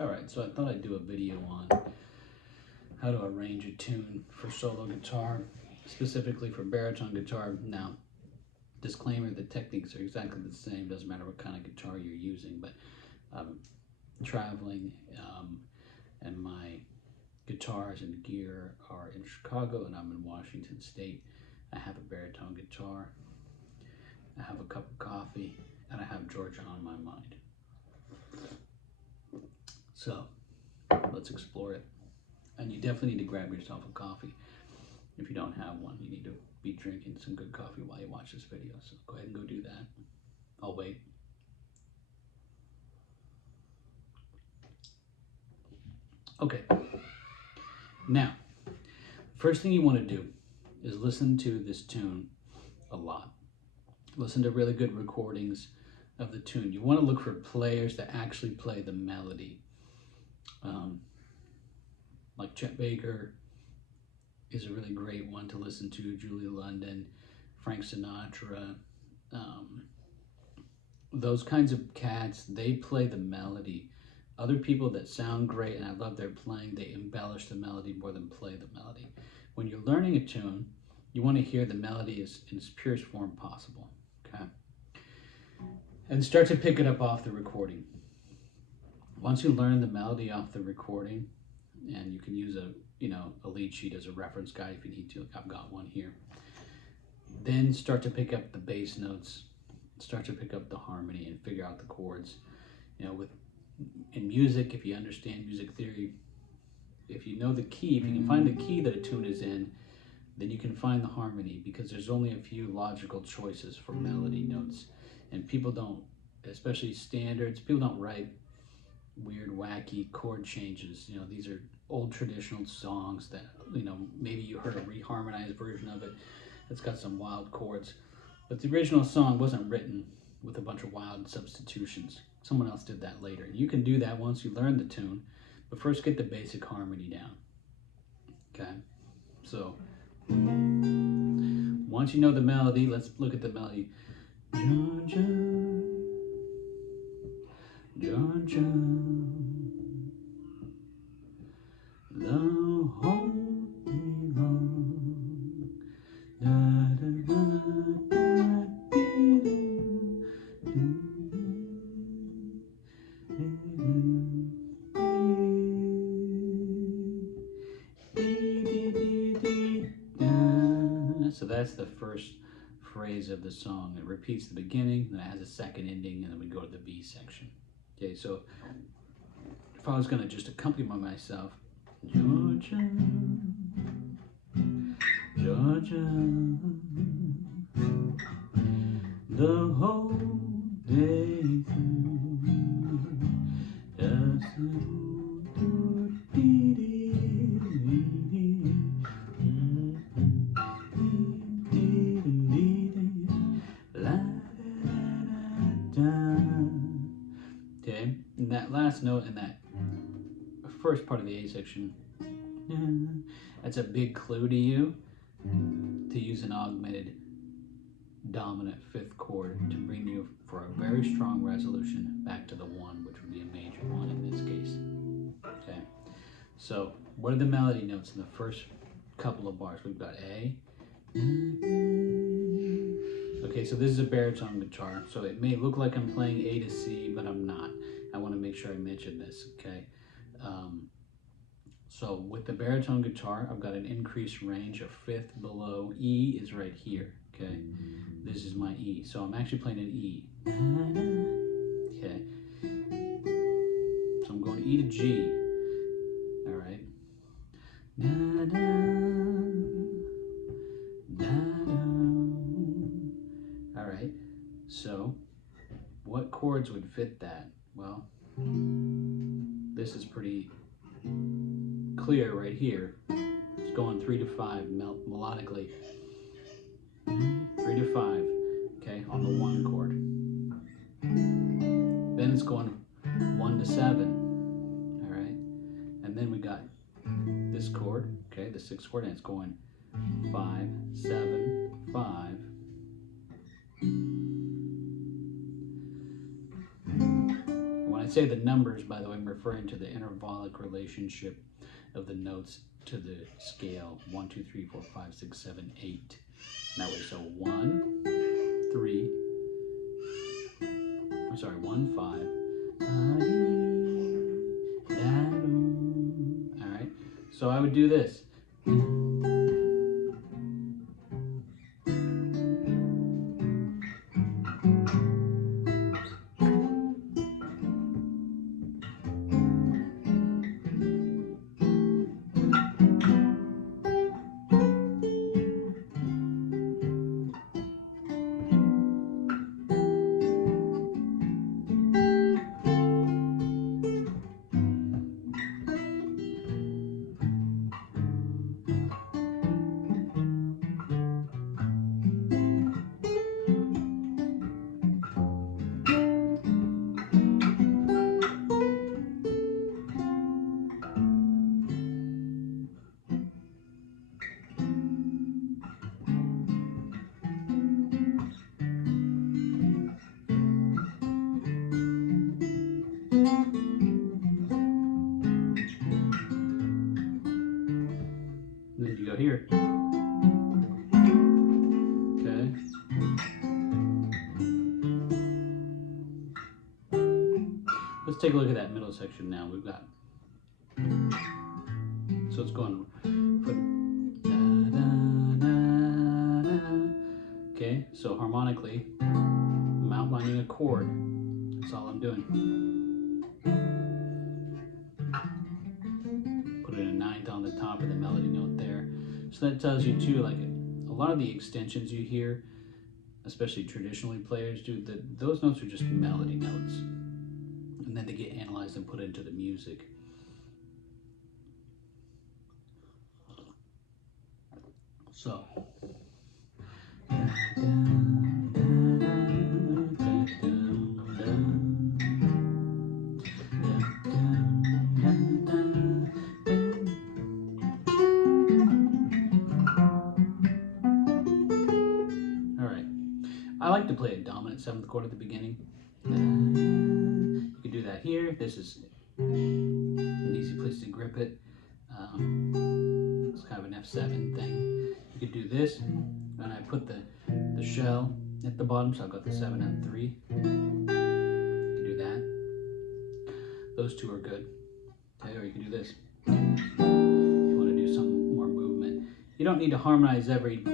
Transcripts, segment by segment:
Alright, so I thought I'd do a video on how to arrange a tune for solo guitar, specifically for baritone guitar. Now, disclaimer, the techniques are exactly the same, doesn't matter what kind of guitar you're using, but traveling and my guitars and gear are in Chicago and I'm in Washington State. I have a baritone guitar, I have a cup of coffee, and I have Georgia on my mind. So let's explore it. And you definitely need to grab yourself a coffee. If you don't have one, you need to be drinking some good coffee while you watch this video. So go ahead and go do that. I'll wait. Okay. Now, first thing you want to do is listen to this tune a lot. Listen to really good recordings of the tune. You want to look for players that actually play the melody. Like Chet Baker is a really great one to listen to, Julie London, Frank Sinatra, those kinds of cats, they play the melody. Other people that sound great and I love their playing, they embellish the melody more than play the melody. When you're learning a tune, you want to hear the melody in its purest form possible, okay? And start to pick it up off the recording. Once you learn the melody off the recording, and you can use a lead sheet as a reference guide if you need to. I've got one here. Then start to pick up the bass notes, start to pick up the harmony and figure out the chords. In music, if you understand music theory, if you know the key, if you can find the key that a tune is in, then you can find the harmony, because there's only a few logical choices for melody notes. And people don't, especially standards, people don't write weird, wacky chord changes. These are old traditional songs that, maybe you heard a reharmonized version of it that's got some wild chords. But the original song wasn't written with a bunch of wild substitutions. Someone else did that later. You can do that once you learn the tune, but first get the basic harmony down. Okay? So, once you know the melody, let's look at the melody. Georgia, Georgia, the whole day long, da, da, da, da, so that's the first phrase of the song. It repeats the beginning, then it has a second ending, and then we go to the B section. Okay, so if I was going to just accompany myself, Georgia, Georgia, the whole day through, just okay, and that last note in that first part of the A section, that's a big clue to you to use an augmented dominant fifth chord to bring you for a very strong resolution back to the one, which would be a major one in this case. Okay, so what are the melody notes in the first couple of bars? We've got A. Okay, so this is a baritone guitar, so it may look like I'm playing A to C, but I'm not. I want to make sure I mention this, okay? So with the baritone guitar, I've got an increased range of fifth below. E is right here, okay? This is my E, so I'm actually playing an E. Okay, so I'm going E to G, all right? All right, so what chords would fit that? Well, this is pretty clear right here. It's going 3 to 5 melodically. 3 to 5, okay, on the 1 chord. Then it's going 1 to 7, all right? And then we got this chord, okay, the 6th chord, and it's going 5, 7, 5. And when I say the numbers, by the way, I'm referring to the intervallic relationship of the notes to the scale 1, 2, 3, 4, 5, 6, 7, 8. That way, so 1, 3, I'm sorry, 1, 5. All right, so I would do this. And then you go here. Okay. Let's take a look at that middle section now. We've got, so it's going from okay, so harmonically, I'm outlining a chord. That's all I'm doing. Put in a ninth on the top of the melody note there. So that tells you too, like a lot of the extensions you hear, especially traditionally players do, those notes are just melody notes. And then they get analyzed and put into the music. So. I like to play a dominant 7th chord at the beginning. You could do that here. This is an easy place to grip it. It's kind of an F7 thing. You could do this, and I put the shell at the bottom, so I've got the 7 and 3. You can do that. Those two are good. Okay, or you can do this. If you want to do some more movement. You don't need to harmonize every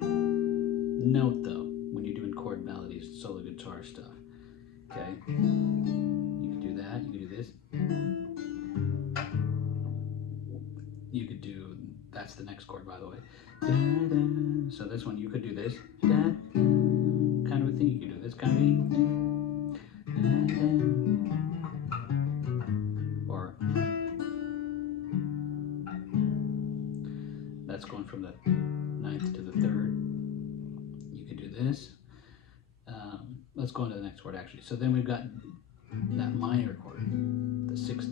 note though. Chord melodies, solo guitar stuff. Okay, you could do that. You could do this. You could do, that's the next chord, by the way. Da, da. So this one, you could do this. Da, da, kind of a thing. You could do this kind of thing. Or that's going from the 9th to the 3rd. You could do this. Let's go into the next chord actually. So then we've got that minor chord, the 6th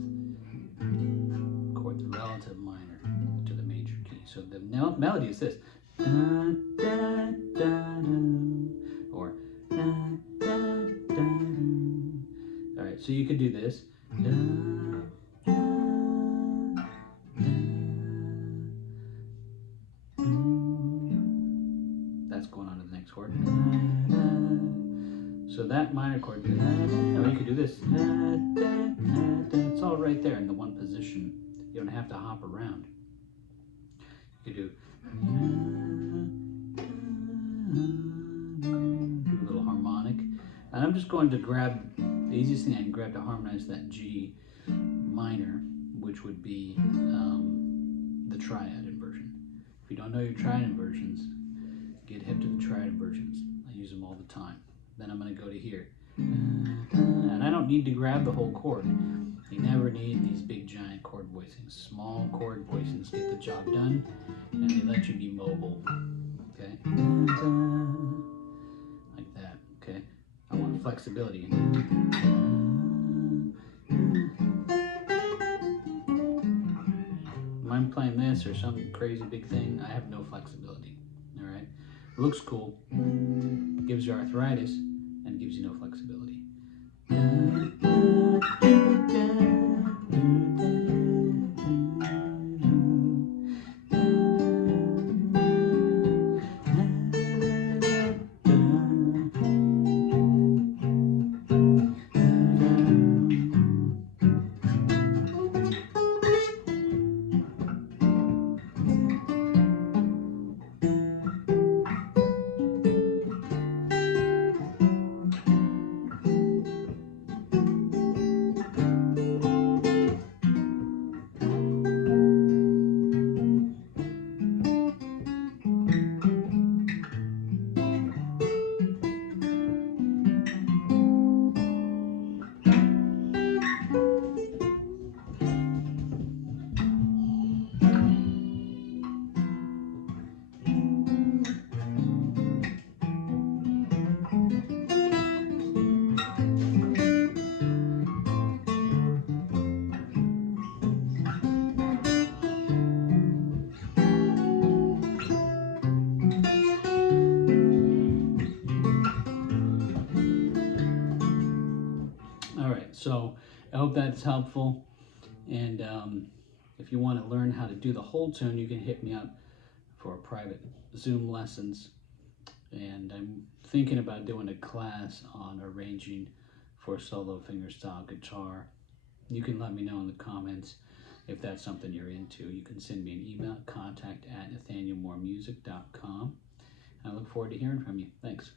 chord, the relative minor to the major key. So the melody is this. Da, da, da, da, or da, da, da, da. All right, so you could do this. Da, da, da, that's going on to the next chord. Da, da. So that minor chord, or you could do this. It's all right there in the one position. You don't have to hop around. You could do a little harmonic. And I'm just going to grab, the easiest thing I can grab to harmonize that G minor, which would be the triad inversion. If you don't know your triad inversions, get hip to the triad inversions. I use them all the time. Then I'm going to go to here. And I don't need to grab the whole chord. You never need these big giant chord voicings. Small chord voicings get the job done, and they let you be mobile. Okay? Like that. Okay? I want flexibility. When I'm playing this or some crazy big thing, I have no flexibility. Alright? Looks cool. Gives you arthritis and gives you no flexibility. So I hope that's helpful. And if you want to learn how to do the whole tune, you can hit me up for private Zoom lessons. And I'm thinking about doing a class on arranging for solo fingerstyle guitar. You can let me know in the comments if that's something you're into. You can send me an email, contact@nathanielmooremusic.com. I look forward to hearing from you. Thanks.